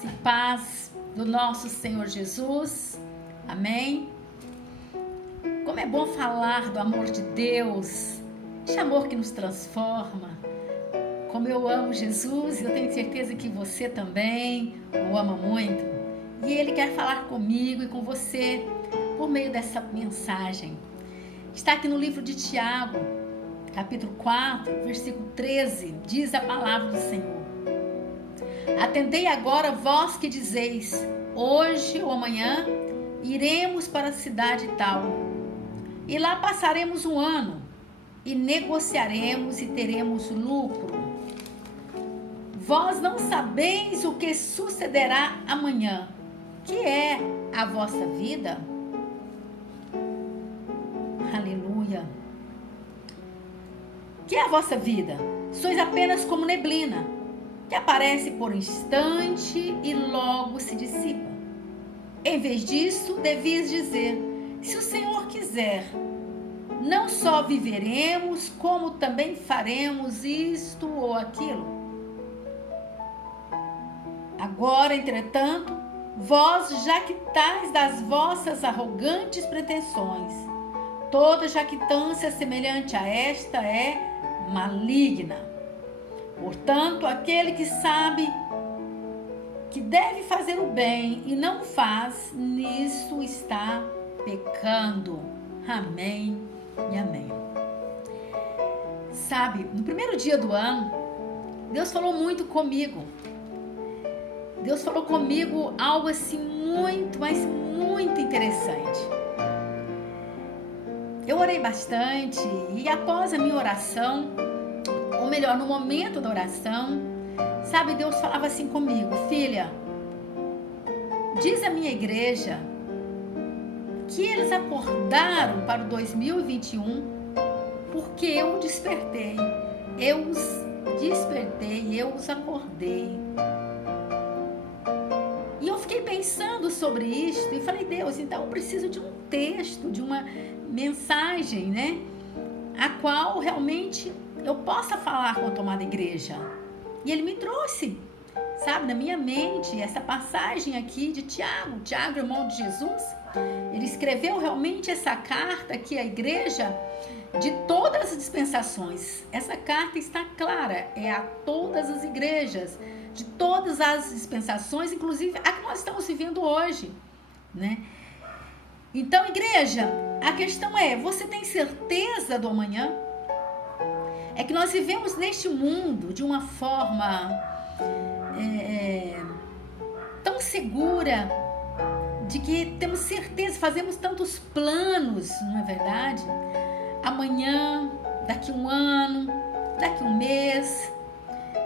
Graça e paz do nosso Senhor Jesus. Amém? Como é bom falar do amor de Deus, esse amor que nos transforma. Como eu amo Jesus, eu tenho certeza que você também o ama muito. E Ele quer falar comigo e com você por meio dessa mensagem. Está aqui no livro de Tiago, capítulo 4, versículo 13, diz a palavra do Senhor. Atendei agora vós que dizeis, hoje ou amanhã iremos para a cidade tal, e lá passaremos um ano, e negociaremos e teremos lucro. Vós não sabeis o que sucederá amanhã, que é a vossa vida? Aleluia! Que é a vossa vida? Sois apenas como neblina, que aparece por um instante e logo se dissipa. Em vez disso, devias dizer, se o Senhor quiser, não só viveremos, como também faremos isto ou aquilo. Agora, entretanto, vós jactais das vossas arrogantes pretensões. Toda jactância semelhante a esta é maligna. Portanto, aquele que sabe que deve fazer o bem e não faz, nisso está pecando. Amém e amém. Sabe, no primeiro dia do ano, Deus falou muito comigo. Deus falou comigo algo assim muito, mas muito interessante. Eu orei bastante e após a minha oração, ou melhor, no momento da oração, sabe, Deus falava assim comigo, filha, diz a minha igreja que eles acordaram para o 2021 porque eu despertei, eu os acordei. E eu fiquei pensando sobre isso e falei, Deus, então eu preciso de um texto, de uma mensagem, né? A qual realmente eu possa falar com a tua amada igreja. E Ele me trouxe, sabe, na minha mente, essa passagem aqui de Tiago, irmão de Jesus. Ele escreveu realmente essa carta aqui à igreja de todas as dispensações. Essa carta está clara, é a todas as igrejas, de todas as dispensações, inclusive a que nós estamos vivendo hoje, né? Então, igreja, a questão é, você tem certeza do amanhã? É que nós vivemos neste mundo de uma forma tão segura, de que temos certeza, fazemos tantos planos, não é verdade? Amanhã, daqui um ano, daqui um mês,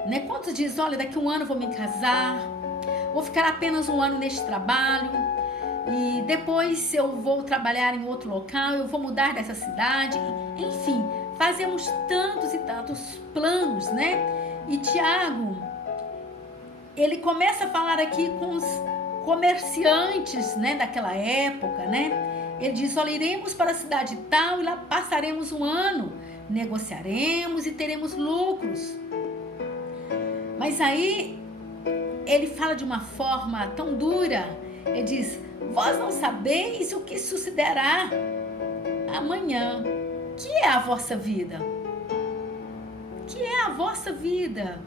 né? Quantos dizem, olha, daqui um ano eu vou me casar, vou ficar apenas um ano neste trabalho, e depois eu vou trabalhar em outro local, eu vou mudar dessa cidade, enfim, fazemos tantos e tantos planos, né? E Tiago, ele começa a falar aqui com os comerciantes, né, daquela época, né? Ele diz, olha, iremos para a cidade tal e lá passaremos um ano, negociaremos e teremos lucros. Mas aí, ele fala de uma forma tão dura, ele diz, vós não sabeis o que sucederá amanhã. Que é a vossa vida? Que é a vossa vida?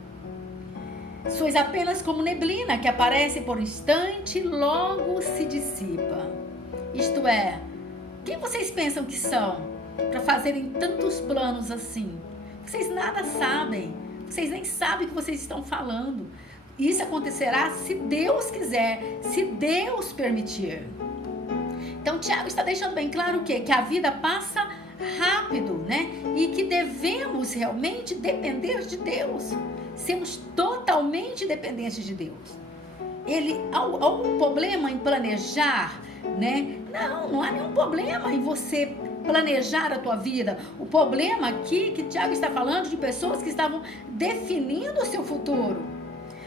Sois apenas como neblina que aparece por um instante e logo se dissipa. Isto é, quem vocês pensam que são para fazerem tantos planos assim? Vocês nada sabem, vocês nem sabem o que vocês estão falando. Isso acontecerá se Deus quiser, se Deus permitir. Então, Tiago está deixando bem claro o quê? Que a vida passa rápido, né? E que devemos realmente depender de Deus. Sermos totalmente dependentes de Deus. Há um problema em planejar, né? Não há nenhum problema em você planejar a tua vida. O problema aqui que Tiago está falando de pessoas que estavam definindo o seu futuro.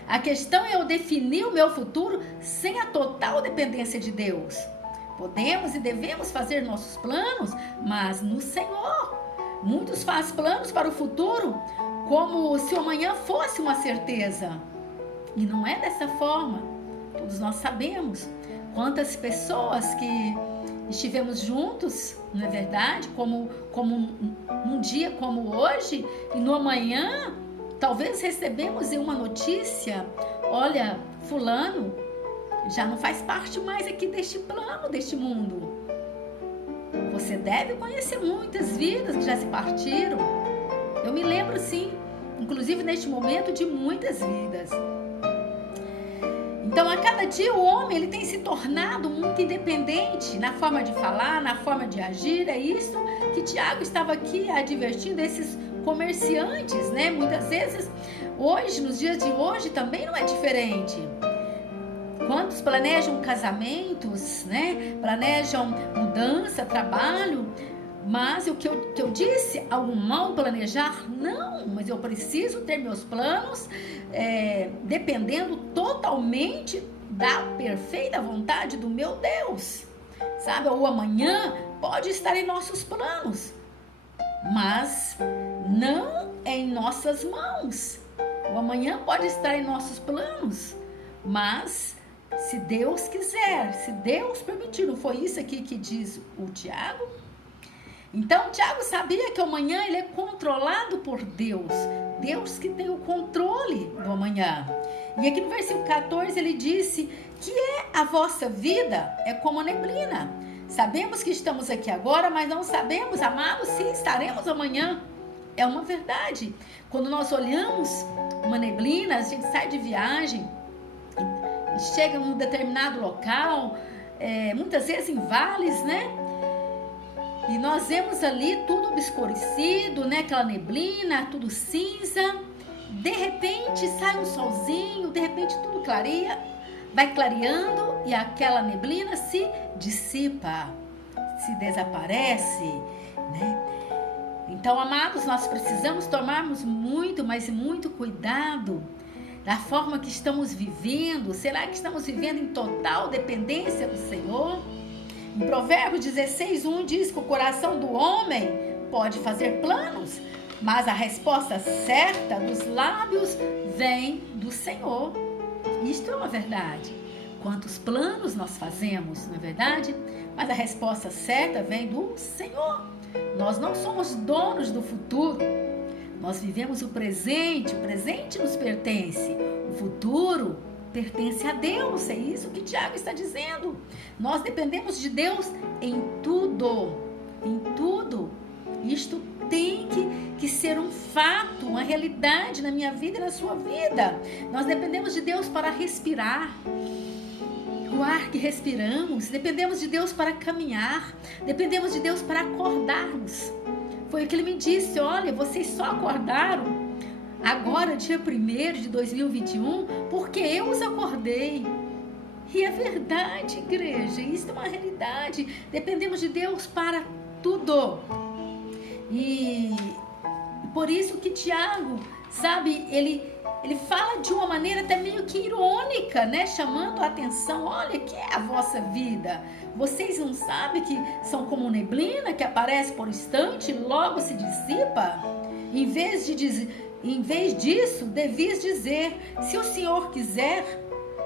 A questão é eu definir o meu futuro sem a total dependência de Deus. Podemos e devemos fazer nossos planos, mas no Senhor. Muitos fazem planos para o futuro como se o amanhã fosse uma certeza. E não é dessa forma. todos nós sabemos quantas pessoas que estivemos juntos, não é verdade? Como num dia como hoje, e no amanhã, talvez recebemos uma notícia: olha, fulano já não faz parte mais aqui deste plano, deste mundo. Você deve conhecer muitas vidas que já se partiram. Eu me lembro, sim, inclusive neste momento, de muitas vidas. Então, a cada dia o homem ele tem se tornado muito independente na forma de falar, na forma de agir. É isso que Tiago estava aqui advertindo esses comerciantes, né? Muitas vezes, hoje, nos dias de hoje, também não é diferente. Quantos planejam casamentos, né? Planejam mudança, trabalho, mas o que eu disse, algo mal planejar? Não, mas eu preciso ter meus planos dependendo totalmente da perfeita vontade do meu Deus, sabe? O amanhã pode estar em nossos planos, mas não em nossas mãos. O amanhã pode estar em nossos planos, mas se Deus quiser, se Deus permitir. Não foi isso aqui que diz o Tiago? Então, Tiago sabia que o amanhã ele é controlado por Deus. Deus que tem o controle do amanhã. E aqui no versículo 14 ele disse que a vossa vida é como a neblina. Sabemos que estamos aqui agora, mas não sabemos, amados, se estaremos amanhã. É uma verdade. Quando nós olhamos uma neblina, a gente sai de viagem, chega em um determinado local, muitas vezes em vales, né? E nós vemos ali tudo obscurecido, né? Aquela neblina, tudo cinza. De repente sai um solzinho, de repente tudo clareia, vai clareando e aquela neblina se dissipa, se desaparece, né? Então, amados, nós precisamos tomarmos muito, mas muito cuidado da forma que estamos vivendo. Será que estamos vivendo em total dependência do Senhor? Em Provérbios 16:1 diz que o coração do homem pode fazer planos, mas a resposta certa dos lábios vem do Senhor. Isto é uma verdade. Quantos planos nós fazemos, não é verdade? Mas a resposta certa vem do Senhor. Nós não somos donos do futuro. Nós vivemos o presente nos pertence. O futuro pertence a Deus, é isso que Tiago está dizendo. Nós dependemos de Deus em tudo, em tudo. Isto tem que ser um fato, uma realidade na minha vida e na sua vida. Nós dependemos de Deus para respirar, o ar que respiramos. Dependemos de Deus para caminhar, dependemos de Deus para acordarmos. Foi o que ele me disse: olha, vocês só acordaram agora, dia 1º de 2021, porque eu os acordei. E é verdade, igreja, isso é uma realidade. Dependemos de Deus para tudo. E por isso que Tiago, sabe, ele fala de uma maneira até meio que irônica, né? Chamando a atenção: olha, que é a vossa vida? Vocês não sabem que são como neblina que aparece por instante e logo se dissipa? Em vez disso, devias dizer: se o Senhor quiser,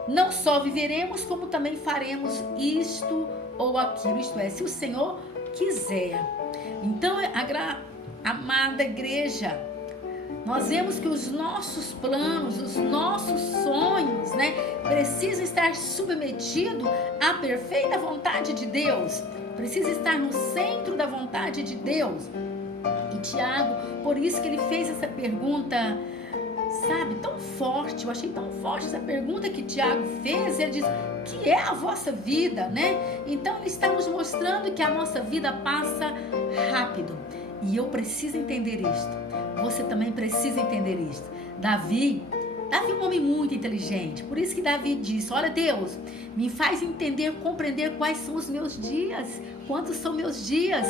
não só viveremos, como também faremos isto ou aquilo. Isto é, se o Senhor quiser. Então, amada igreja, nós vemos que os nossos planos, os nossos sonhos, né, precisam estar submetidos à perfeita vontade de Deus. Precisa estar no centro da vontade de Deus. E Tiago, por isso que ele fez essa pergunta, sabe, tão forte. Eu achei tão forte essa pergunta que Tiago fez. Ele diz: que é a vossa vida, né? Então ele está nos mostrando que a nossa vida passa rápido. E eu preciso entender isto. Você também precisa entender isto. Davi é um homem muito inteligente. Por isso que Davi disse: olha, Deus, me faz entender, compreender quais são os meus dias. Quantos são meus dias?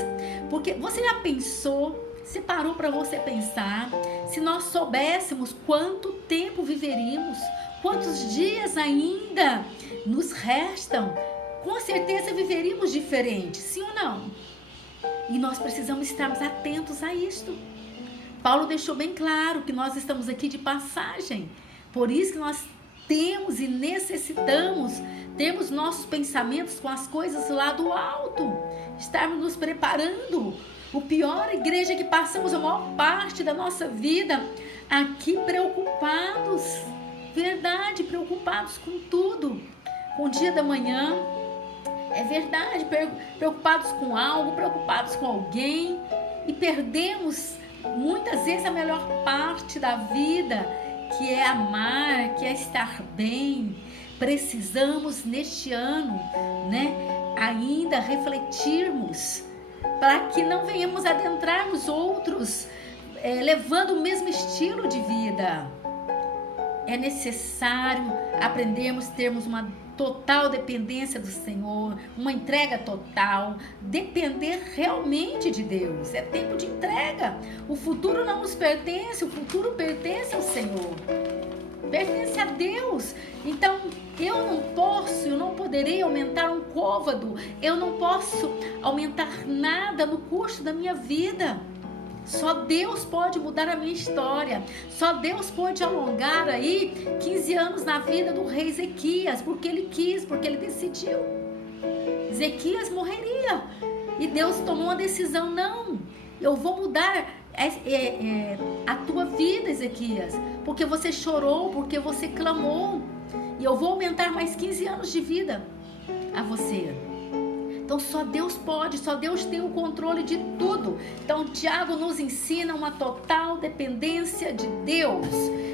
Porque você já pensou, se parou para você pensar, se nós soubéssemos quanto tempo viveríamos, quantos dias ainda nos restam, com certeza viveríamos diferente, sim ou não? E nós precisamos estarmos atentos a isto. Paulo deixou bem claro que nós estamos aqui de passagem. Por isso que nós temos e necessitamos termos nossos pensamentos com as coisas lá do alto, estarmos nos preparando. O pior, igreja, é que passamos a maior parte da nossa vida aqui preocupados, verdade, preocupados com tudo, com o dia da manhã, é verdade, preocupados com algo, preocupados com alguém, e perdemos muitas vezes a melhor parte da vida, que é amar, que é estar bem. Precisamos neste ano, ainda refletirmos para que não venhamos adentrar nos outros levando o mesmo estilo de vida. É necessário aprendermos, termos uma total dependência do Senhor, uma entrega total, depender realmente de Deus. É tempo de entrega. O futuro não nos pertence, o futuro pertence ao Senhor, pertence a Deus. Então eu não poderei aumentar um côvado, eu não posso aumentar nada no curso da minha vida. Só Deus pode mudar a minha história. Só Deus pode alongar aí 15 anos na vida do rei Ezequias, porque ele quis, porque ele decidiu. Ezequias morreria e Deus tomou uma decisão: não, eu vou mudar a tua vida, Ezequias, porque você chorou, porque você clamou, e eu vou aumentar mais 15 anos de vida a você. Então só Deus pode, só Deus tem o controle de tudo. Então Tiago nos ensina uma total dependência de Deus.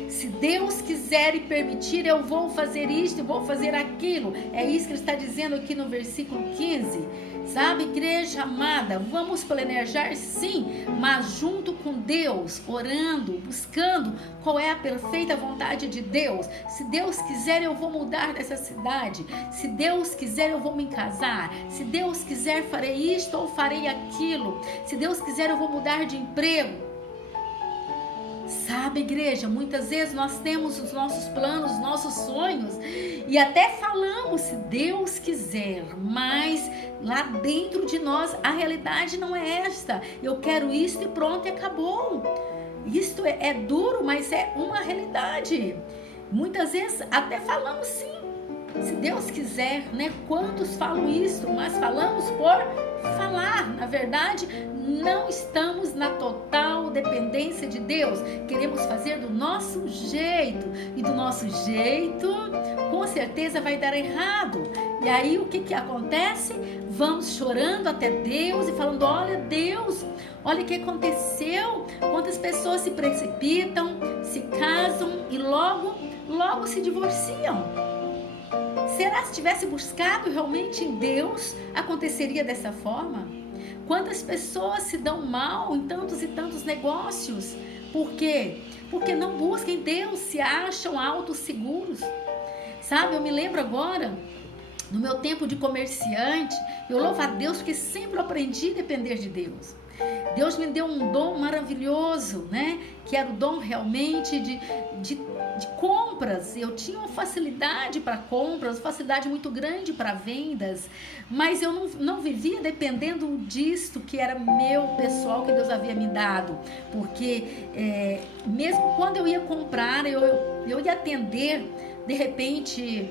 Se Deus quiser e permitir, eu vou fazer isto e vou fazer aquilo. É isso que ele está dizendo aqui no versículo 15. Sabe, igreja amada, vamos planejar sim, mas junto com Deus, orando, buscando qual é a perfeita vontade de Deus. Se Deus quiser, eu vou mudar dessa cidade. Se Deus quiser, eu vou me casar. Se Deus quiser, farei isto ou farei aquilo. Se Deus quiser, eu vou mudar de emprego. Sabe, igreja, muitas vezes nós temos os nossos planos, os nossos sonhos, e até falamos se Deus quiser, mas lá dentro de nós a realidade não é esta. Eu quero isso e pronto, e acabou. Isto é duro, mas é uma realidade. Muitas vezes até falamos sim, se Deus quiser, Quantos falam isso? Mas falamos por falar. Na verdade, não estamos na total dependência de Deus. Queremos fazer do nosso jeito, e do nosso jeito com certeza vai dar errado. E aí o que acontece? Vamos chorando até Deus e falando: olha Deus, olha o que aconteceu. Quantas pessoas se precipitam, se casam e logo se divorciam. Será que se tivesse buscado realmente em Deus, aconteceria dessa forma? Quantas pessoas se dão mal em tantos e tantos negócios? Por quê? Porque não buscam em Deus, se acham autosseguros. Sabe, eu me lembro agora, no meu tempo de comerciante, eu louvo a Deus porque sempre eu aprendi a depender de Deus. Deus me deu um dom maravilhoso, que era o dom realmente de compras. Eu tinha uma facilidade para compras, uma facilidade muito grande para vendas, mas eu não vivia dependendo disto que era meu pessoal, que Deus havia me dado, porque mesmo quando eu ia comprar, eu ia atender de repente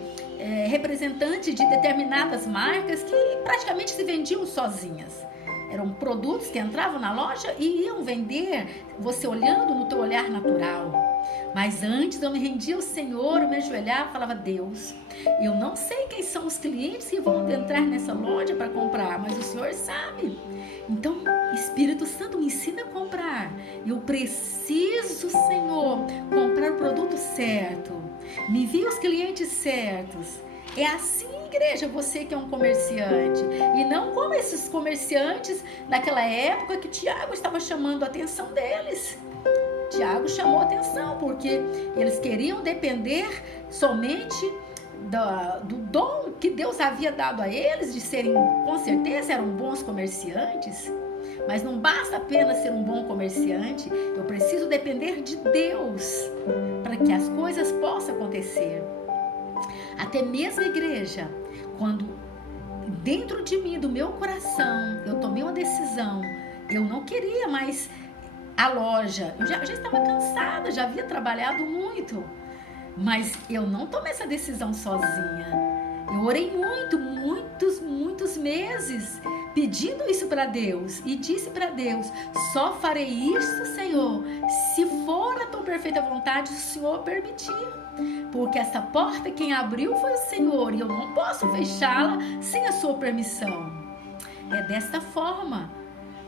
representantes de determinadas marcas que praticamente se vendiam sozinhas. Eram produtos que entravam na loja e iam vender, você olhando no teu olhar natural. Mas antes eu me rendia ao Senhor, eu me ajoelhava e falava: Deus, eu não sei quem são os clientes que vão entrar nessa loja para comprar, mas o Senhor sabe. Então, Espírito Santo, me ensina a comprar. Eu preciso, Senhor, comprar o produto certo. Me envia os clientes certos. É assim, igreja, você que é um comerciante, e não como esses comerciantes naquela época que Tiago estava chamando a atenção deles. Tiago chamou a atenção porque eles queriam depender somente do dom que Deus havia dado a eles, de serem, com certeza, eram bons comerciantes. Mas não basta apenas ser um bom comerciante, eu preciso depender de Deus para que as coisas possam acontecer. Até mesmo a igreja, quando dentro de mim, do meu coração, eu tomei uma decisão, eu não queria mais a loja, eu já estava cansada, já havia trabalhado muito, Mas eu não tomei essa decisão sozinha. Eu orei muitos meses pedindo isso para Deus e disse para Deus: só farei isso, Senhor, se for a tua perfeita vontade, o Senhor permitir. Porque essa porta quem abriu foi o Senhor e eu não posso fechá-la sem a sua permissão. É desta forma,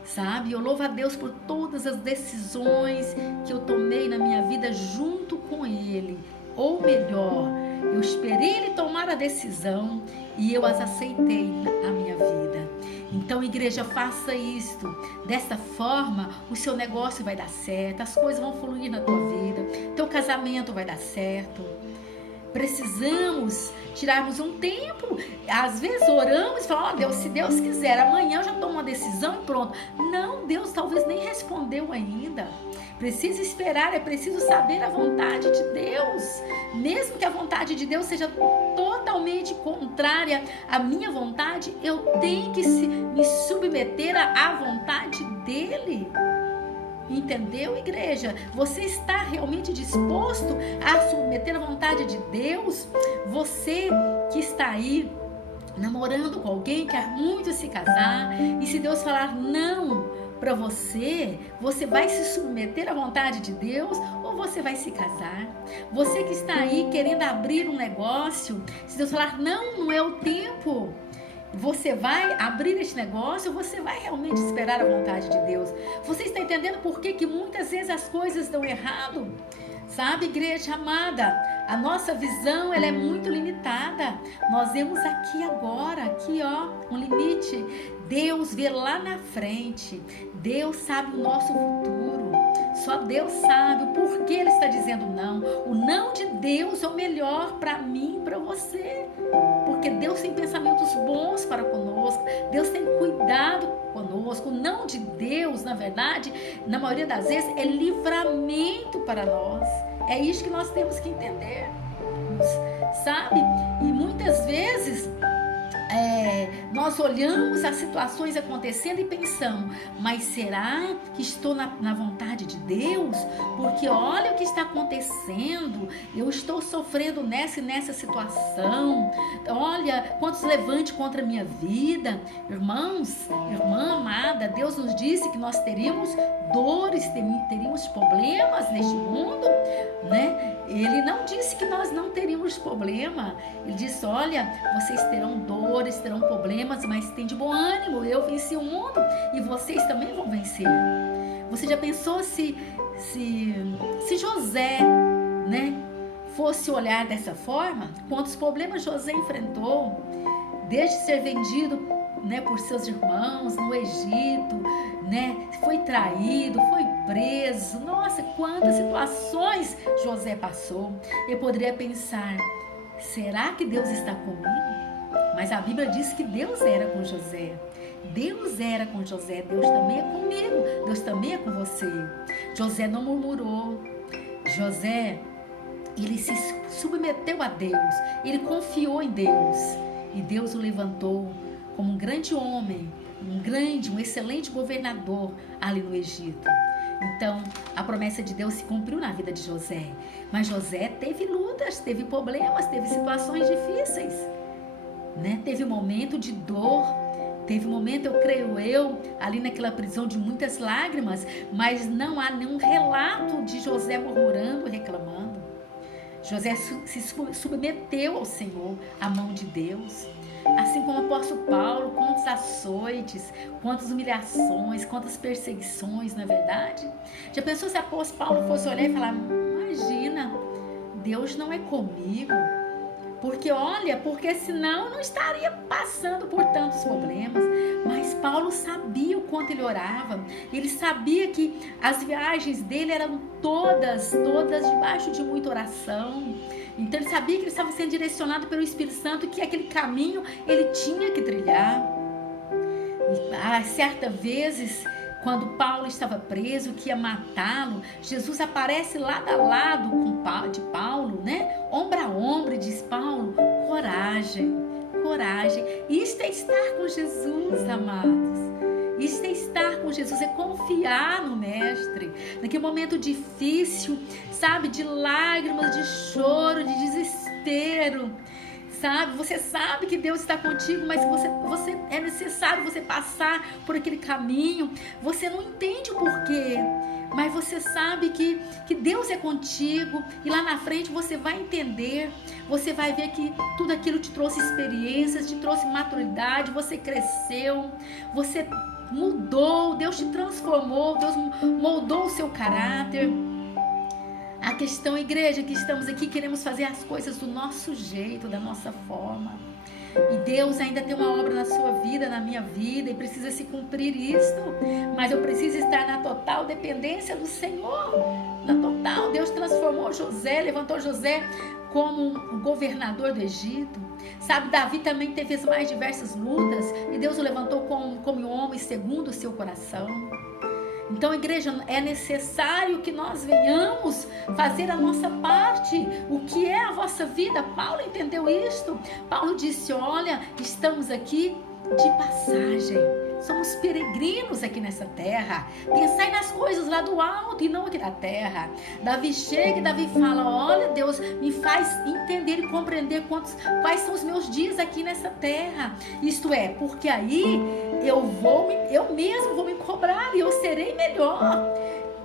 sabe? Eu louvo a Deus por todas as decisões que eu tomei na minha vida junto com Ele. Ou melhor, eu esperei Ele tomar a decisão e eu as aceitei na minha vida. Então, igreja, faça isto. Dessa forma, o seu negócio vai dar certo, as coisas vão fluir na tua vida, teu casamento vai dar certo. Precisamos tirarmos um tempo. Às vezes oramos e falamos: Deus, se Deus quiser, amanhã eu já tomo uma decisão e pronto. Não, Deus talvez nem respondeu ainda. Precisa esperar, é preciso saber a vontade de Deus. Mesmo que a vontade de Deus seja totalmente contrária à minha vontade, eu tenho que me submeter à vontade dEle. Entendeu, igreja? Você está realmente disposto a submeter a vontade de Deus? Você que está aí namorando com alguém, quer muito se casar, e se Deus falar não para você, você vai se submeter à vontade de Deus ou você vai se casar? Você que está aí querendo abrir um negócio, se Deus falar não, não é o tempo, você vai abrir esse negócio ou você vai realmente esperar a vontade de Deus? Você está entendendo por que muitas vezes as coisas dão errado? Sabe, igreja amada, a nossa visão ela é muito limitada. Nós vemos aqui agora, aqui ó, um limite. Deus vê lá na frente. Deus sabe o nosso futuro. Só Deus sabe o porquê Ele está dizendo não. O não de Deus é o melhor para mim e para você. Porque Deus tem pensamentos bons para conosco. Deus tem cuidado conosco. O não de Deus, na verdade, na maioria das vezes, é livramento para nós. É isso que nós temos que entender. Sabe? E muitas vezes nós olhamos as situações acontecendo e pensamos: mas será que estou na vontade de Deus? Porque olha o que está acontecendo, eu estou sofrendo nessa e nessa situação, olha quantos levantes contra a minha vida. Irmãos, irmã amada, Deus nos disse que nós teríamos dores, teríamos problemas neste mundo, né? Ele não disse que nós não teríamos problema. Ele disse: olha, vocês terão dores, terão problemas, mas tem de bom ânimo, eu venci o mundo e vocês também vão vencer. Você já pensou se José, né, fosse olhar dessa forma? Quantos problemas José enfrentou, desde ser vendido, né, por seus irmãos no Egito, né, foi traído, foi preso. Nossa, quantas situações José passou. Eu poderia pensar: será que Deus está comigo? Mas a Bíblia diz que Deus era com José. Deus era com José, Deus também é comigo, Deus também é com você. José não murmurou. José, ele se submeteu a Deus, ele confiou em Deus e Deus o levantou como um grande homem, um excelente governador ali no Egito. Então, a promessa de Deus se cumpriu na vida de José. Mas José teve lutas, teve problemas, teve situações difíceis, né? Teve um momento de dor, teve um momento, eu creio ali naquela prisão de muitas lágrimas, mas não há nenhum relato de José murmurando, reclamando. José se submeteu ao Senhor, à mão de Deus. Assim como o apóstolo Paulo, quantos açoites, quantas humilhações, quantas perseguições, não é verdade? Já pensou se o apóstolo Paulo fosse olhar e falar: imagina, Deus não é comigo? Porque senão eu não estaria passando por tantos problemas. Mas Paulo sabia o quanto ele orava. Ele sabia que as viagens dele eram todas debaixo de muita oração. Então ele sabia que ele estava sendo direcionado pelo Espírito Santo, que aquele caminho ele tinha que trilhar. E, certas vezes, quando Paulo estava preso, que ia matá-lo, Jesus aparece lado a lado de Paulo, né? Ombro a ombro, e diz: Paulo, coragem, coragem. Isto é estar com Jesus, amados. Isso é estar com Jesus, é confiar no Mestre. Naquele momento difícil, sabe, de lágrimas, de choro, de desespero, sabe? Você sabe que Deus está contigo, mas é necessário você passar por aquele caminho. Você não entende o porquê, mas você sabe que Deus é contigo, e lá na frente você vai entender, você vai ver que tudo aquilo te trouxe experiências, te trouxe maturidade, você cresceu, você mudou, Deus te transformou, Deus moldou o seu caráter. A questão, igreja, que estamos aqui, queremos fazer as coisas do nosso jeito, da nossa forma. E Deus ainda tem uma obra na sua vida, na minha vida, e precisa se cumprir isto. Mas eu preciso estar na total dependência do Senhor. Na total. Deus transformou José, levantou José como o governador do Egito. Sabe, Davi também teve as mais diversas lutas, e Deus o levantou como um homem segundo o seu coração. Então, igreja, é necessário que nós venhamos fazer a nossa parte. O que é a vossa vida? Paulo entendeu isto. Paulo disse, olha, estamos aqui de passagem. Somos peregrinos aqui nessa terra. Pensai nas coisas lá do alto e não aqui da terra. Davi chega e Davi fala, olha, Deus, me faz entender e compreender quais são os meus dias aqui nessa terra. Isto é, porque aí eu mesmo vou me cobrar e eu serei melhor.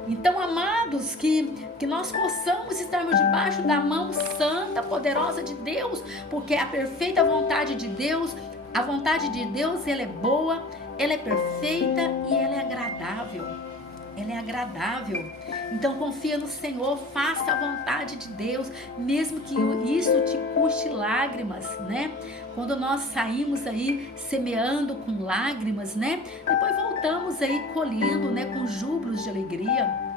Então, amados, que nós possamos estarmos debaixo da mão santa, poderosa de Deus, porque a perfeita vontade de Deus, a vontade de Deus, ela é boa, ela é perfeita e ela é agradável. Ela é agradável. Então confia no Senhor, faça a vontade de Deus, mesmo que isso te custe lágrimas, né? Quando nós saímos aí semeando com lágrimas, né? Depois voltamos aí colhendo, né? Com júbilos de alegria.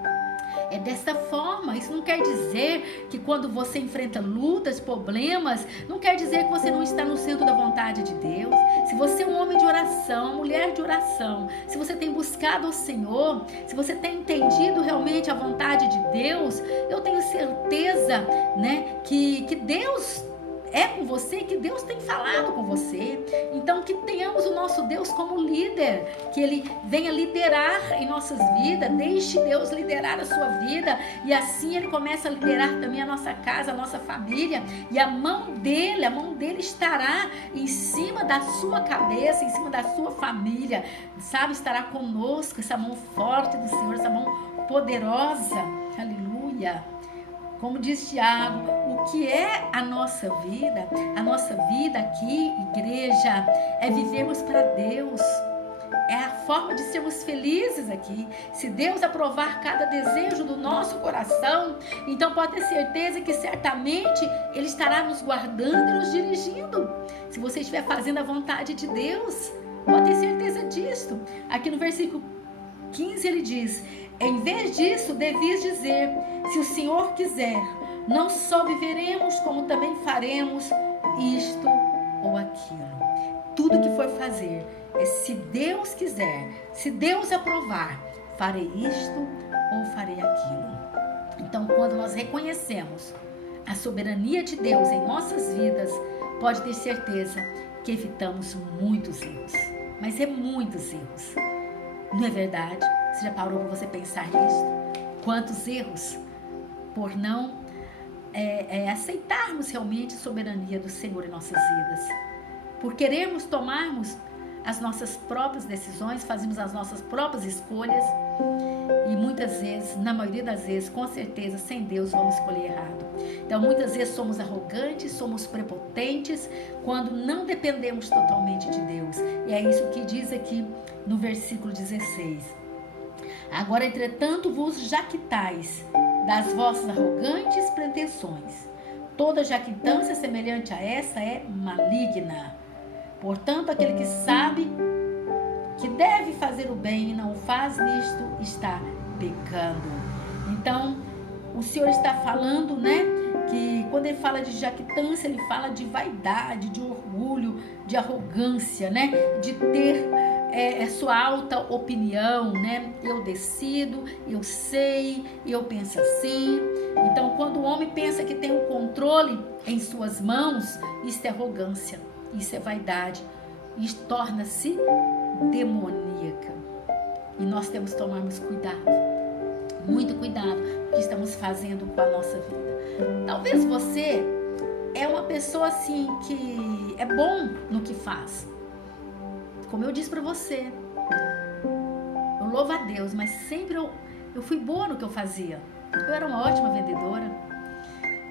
É dessa forma. Isso não quer dizer que quando você enfrenta lutas, problemas, não quer dizer que você não está no centro da vontade de Deus. Se você é um homem de oração, mulher de oração, se você tem buscado o Senhor, se você tem entendido realmente a vontade de Deus, eu tenho certeza, né, que Deus é com você, que Deus tem falado com você. Então que tenhamos o nosso Deus como líder, que Ele venha liderar em nossas vidas. Deixe Deus liderar a sua vida, e assim Ele começa a liderar também a nossa casa, a nossa família, e a mão dele estará em cima da sua cabeça, em cima da sua família, sabe, estará conosco, essa mão forte do Senhor, essa mão poderosa. Aleluia. Como diz Tiago, o que é a nossa vida? A nossa vida aqui, igreja, é vivermos para Deus. É a forma de sermos felizes aqui. Se Deus aprovar cada desejo do nosso coração, então pode ter certeza que certamente Ele estará nos guardando e nos dirigindo. Se você estiver fazendo a vontade de Deus, pode ter certeza disso. Aqui no versículo 15 ele diz, em vez disso, devias dizer, se o Senhor quiser, não só viveremos, como também faremos isto ou aquilo. Tudo que for fazer é se Deus quiser, se Deus aprovar, farei isto ou farei aquilo. Então, quando nós reconhecemos a soberania de Deus em nossas vidas, pode ter certeza que evitamos muitos erros. Mas é muitos erros. Não é verdade? Você já parou para você pensar nisso? Quantos erros por não aceitarmos realmente a soberania do Senhor em nossas vidas. Por querermos tomarmos as nossas próprias decisões, fazemos as nossas próprias escolhas, e muitas vezes, na maioria das vezes, com certeza, sem Deus vamos escolher errado. Então muitas vezes somos arrogantes, somos prepotentes, quando não dependemos totalmente de Deus. E é isso que diz aqui no versículo 16. Agora, entretanto, vos jactais das vossas arrogantes pretensões. Toda jactância semelhante a essa é maligna. Portanto, aquele que sabe que deve fazer o bem e não o faz, nisto está pecando. Então, o Senhor está falando, né, que quando ele fala de jactância, ele fala de vaidade, de orgulho, de arrogância, né, de ter sua alta opinião, né? Eu decido, eu sei, eu penso assim. Então, quando o homem pensa que tem o controle em suas mãos, isso é arrogância, isso é vaidade, e torna-se demoníaca. E nós temos que tomarmos cuidado, muito cuidado, com o que estamos fazendo com a nossa vida. Talvez você é uma pessoa assim que é bom no que faz. Como eu disse para você, eu louvo a Deus, mas sempre eu fui boa no que eu fazia. Eu era uma ótima vendedora,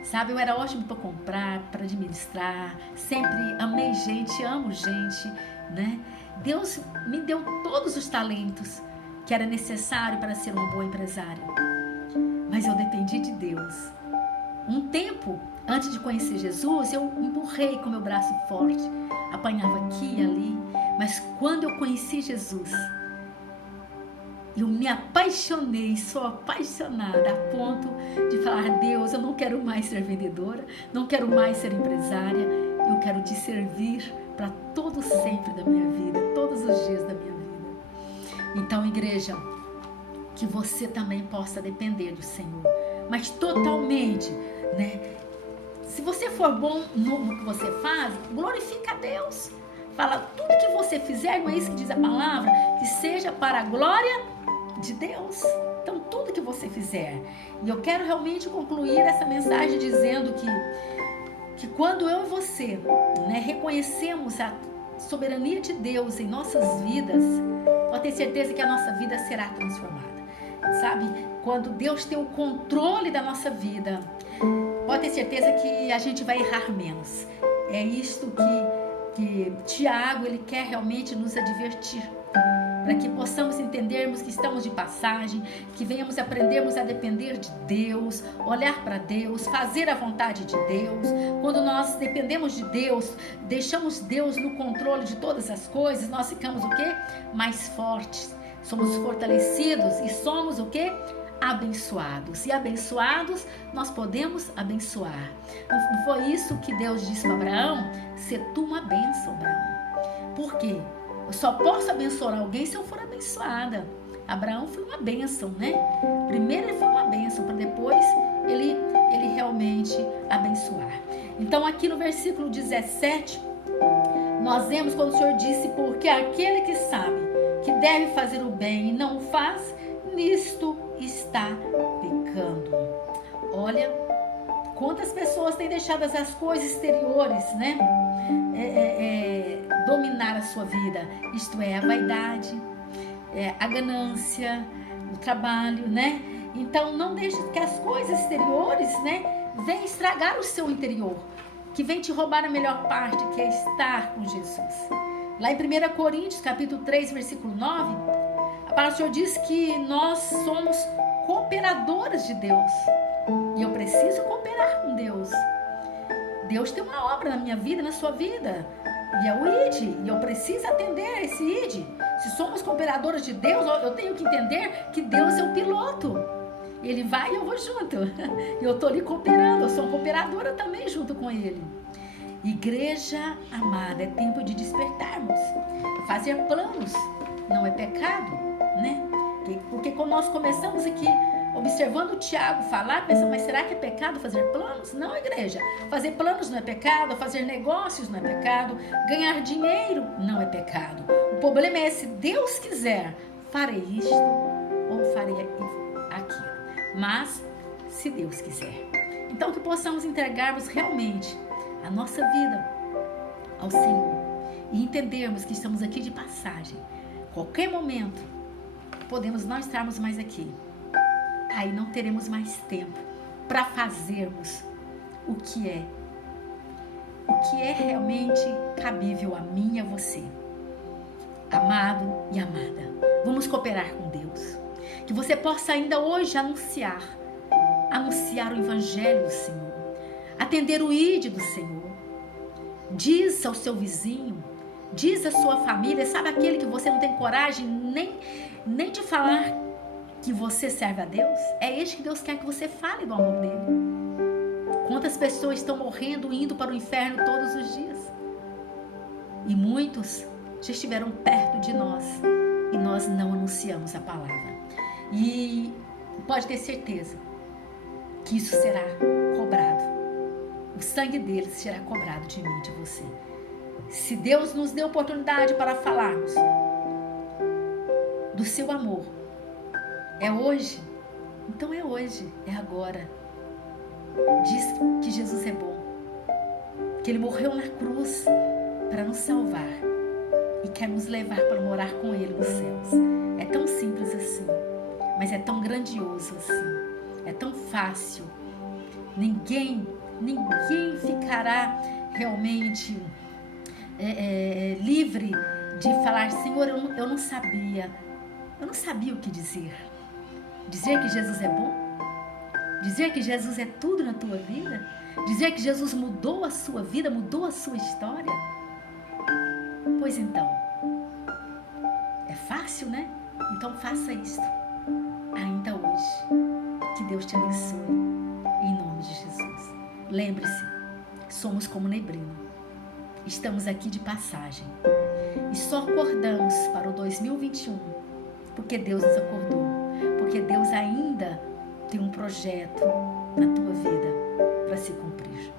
sabe? Eu era ótima para comprar, para administrar. Sempre amei gente, amo gente, né? Deus me deu todos os talentos que era necessário para ser uma boa empresária. Mas eu dependi de Deus. Um tempo antes de conhecer Jesus, eu empurrei com meu braço forte, apanhava aqui e ali. Mas quando eu conheci Jesus, eu me apaixonei, sou apaixonada a ponto de falar: Deus, eu não quero mais ser vendedora, não quero mais ser empresária, eu quero te servir para todo sempre da minha vida, todos os dias da minha vida. Então, igreja, que você também possa depender do Senhor, mas totalmente, né? Se você for bom no que você faz, glorifica a Deus. Fala, tudo que você fizer, não é isso que diz a palavra? Que seja para a glória de Deus. Então, tudo que você fizer. E eu quero realmente concluir essa mensagem dizendo que quando eu e você, né, reconhecemos a soberania de Deus em nossas vidas, pode ter certeza que a nossa vida será transformada. Sabe? Quando Deus tem o controle da nossa vida, pode ter certeza que a gente vai errar menos. É isto que Tiago, ele quer realmente nos advertir, para que possamos entendermos que estamos de passagem, que venhamos aprendermos a depender de Deus, olhar para Deus, fazer a vontade de Deus. Quando nós dependemos de Deus, deixamos Deus no controle de todas as coisas, nós ficamos o quê? Mais fortes, somos fortalecidos e somos o quê? Abençoados. E abençoados, nós podemos abençoar. Não foi isso que Deus disse para Abraão? Se tu uma bênção, Abraão. Por quê? Eu só posso abençoar alguém se eu for abençoada. Abraão foi uma bênção, né? Primeiro ele foi uma bênção, para depois ele realmente abençoar. Então aqui no versículo 17, nós vemos quando o Senhor disse: porque aquele que sabe que deve fazer o bem e não o faz, nisto está pecando. Olha, quantas pessoas têm deixado as coisas exteriores, né? Dominar a sua vida. Isto é, a vaidade, a ganância, o trabalho, né? Então não deixe que as coisas exteriores, né, venham estragar o seu interior, que vem te roubar a melhor parte, que é estar com Jesus. Lá em 1 Coríntios, capítulo 3, versículo 9, a palavra do Senhor diz que nós somos cooperadoras de Deus. E eu preciso cooperar com Deus. Deus tem uma obra na minha vida, na sua vida. E é o ID. E eu preciso atender esse ID. Se somos cooperadoras de Deus, eu tenho que entender que Deus é o piloto. Ele vai e eu vou junto. Eu estou ali cooperando. Eu sou cooperadora também junto com Ele. Igreja amada, é tempo de despertarmos. Fazer planos não é pecado, né? Porque quando nós começamos aqui observando o Tiago falar, pensamos, mas será que é pecado fazer planos? Não, igreja. Fazer planos não é pecado, fazer negócios não é pecado, ganhar dinheiro não é pecado. O problema é, se Deus quiser, farei isto ou farei aquilo. Mas, se Deus quiser. Então, que possamos entregarmos realmente a nossa vida ao Senhor e entendermos que estamos aqui de passagem. Qualquer momento, podemos não estarmos mais aqui. Aí não teremos mais tempo para fazermos o que é realmente cabível a mim e a você. Amado e amada, vamos cooperar com Deus. Que você possa ainda hoje anunciar o Evangelho do Senhor, atender o ID do Senhor. Diz ao seu vizinho, diz à sua família, sabe aquele que você não tem coragem nem de falar que você serve a Deus? É este que Deus quer que você fale do amor dele. Quantas pessoas estão morrendo, indo para o inferno todos os dias? E muitos já estiveram perto de nós e nós não anunciamos a palavra. E pode ter certeza que isso será cobrado. O sangue deles será cobrado de mim e de você. Se Deus nos deu oportunidade para falarmos, do seu amor. É hoje? Então é hoje, é agora. Diz que Jesus é bom, que Ele morreu na cruz para nos salvar e quer nos levar para morar com Ele nos céus. É tão simples assim, mas é tão grandioso assim, é tão fácil. Ninguém ficará realmente livre de falar: Senhor, eu não sabia o que dizer. Dizer que Jesus é bom, dizer que Jesus é tudo na tua vida, dizer que Jesus mudou a sua vida, mudou a sua história. Pois então, é fácil, né? Então faça isto ainda hoje. Que Deus te abençoe, em nome de Jesus. Lembre-se, somos como neblina. Estamos aqui de passagem e só acordamos para o 2021 porque Deus nos acordou, porque Deus ainda tem um projeto na tua vida para se cumprir.